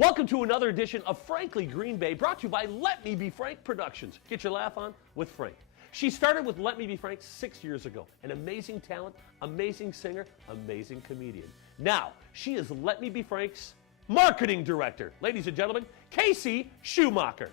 Welcome to another edition of Frankly Green Bay, brought to you by Let Me Be Frank Productions. Get your laugh on with Frank. She started with Let Me Be Frank 6 years ago. An amazing talent, amazing singer, amazing comedian. Now, she is Let Me Be Frank's marketing director. Ladies and gentlemen, Kasey Schumacher.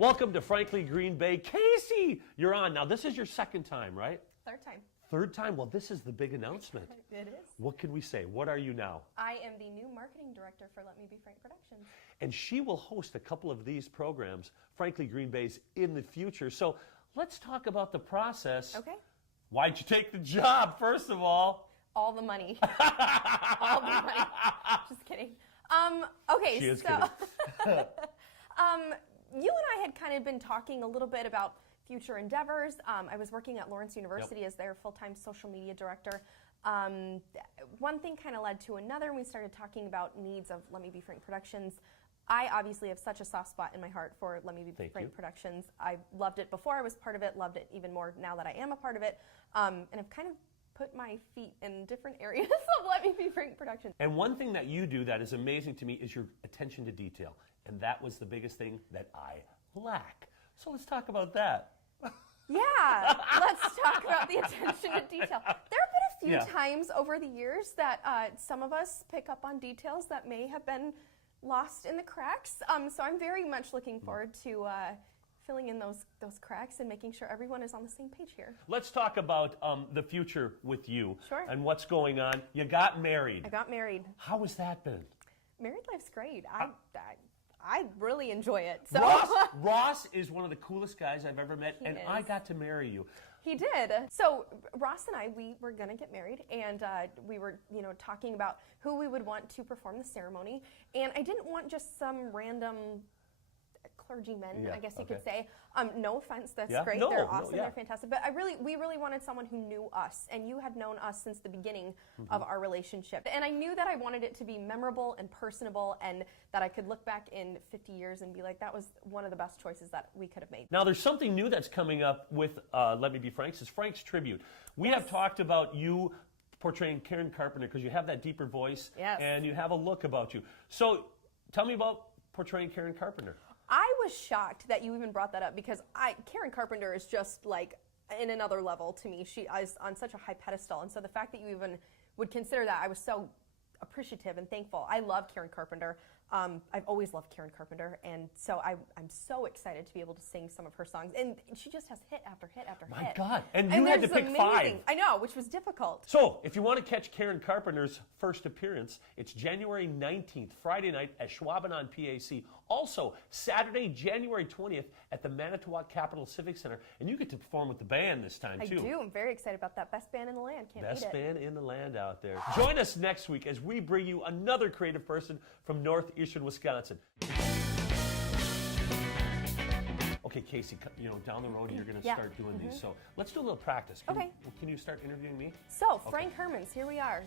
Welcome to Frankly Green Bay. Kasey, you're on. Now, this is your second time, right? Third time. Third time? Well, this is the big announcement. It is. What can we say? What are you now? I am the new marketing director for Let Me Be Frank Productions. And she will host a couple of these programs, Frankly Green Bay's, in the future. So let's talk about the process. Okay. Why'd you take the job, first of all? All the money. All the money. Just kidding. Okay, She is so kidding. You and I had kind of been talking a little bit about future endeavors. I was working at Lawrence University as their full-time social media director. One thing kind of led to another, and we started talking about needs of Let Me Be Frank Productions. I obviously have such a soft spot in my heart for Let Me Be Frank Productions. I loved it before I was part of it, loved it even more now that I am a part of it, and I've kind of put my feet in different areas of Let Me Be Frank Productions. And one thing that you do that is amazing to me is your attention to detail. And that was the biggest thing that I lack. So let's talk about that. Yeah, let's talk about the attention to detail. There have been a few times over the years that some of us pick up on details that may have been lost in the cracks. So I'm very much looking forward to filling in those cracks and making sure everyone is on the same page here. Let's talk about the future with you. Sure. And what's going on. You got married. I got married. How has that been? Married life's great. I really enjoy it. So Ross is one of the coolest guys I've ever met, and is. I got to marry you. He did. So Ross and I, we were going to get married, and we were, talking about who we would want to perform the ceremony. And I didn't want just some random clergymen, I guess you could say. No offense, that's great. No, they're awesome. yeah. They're fantastic. But we really wanted someone who knew us, and you had known us since the beginning of our relationship. And I knew that I wanted it to be memorable and personable, and that I could look back in 50 years and be like, that was one of the best choices that we could have made. Now, there's something new that's coming up with Let Me Be Frank's. It's Frank's Tribute. We have talked about you portraying Karen Carpenter because you have that deeper voice and you have a look about you. So tell me about portraying Karen Carpenter. I was shocked that you even brought that up because Karen Carpenter is just like in another level to me. She is on such a high pedestal, and so the fact that you even would consider that, I was so appreciative and thankful. I love Karen Carpenter. I've always loved Karen Carpenter, and so I'm so excited to be able to sing some of her songs. And she just has hit after hit after hit. My God. And you had to pick 5. I know, which was difficult. So, if you want to catch Karen Carpenter's first appearance, it's January 19th, Friday night at Schwaben on PAC. Also, Saturday, January 20th at the Manitowoc Capital Civic Center. And you get to perform with the band this time, too. I do. I'm very excited about that. Best band in the land. Can't beat it. Best band in the land out there. Join us next week as we bring you another creative person from northeastern Wisconsin. Okay, Kasey, down the road you're going to start doing these. So let's do a little practice. Can you start interviewing me? So, Frank Hermans, here we are.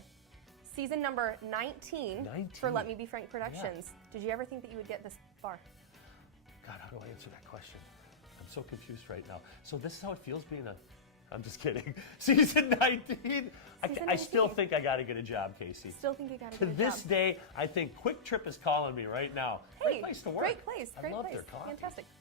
Season number 19 for Let Me Be Frank Productions. Did you ever think that you would get this far? God, how do I answer that question? I'm so confused right now. So this is how it feels being I'm just kidding. Season 19. I still think I got to get a job, Kasey. Still think you got to To get a job. this day, I think Quick Trip is calling me right now. Hey, Great place to work. Great place. I Great love place. their coffee. Fantastic.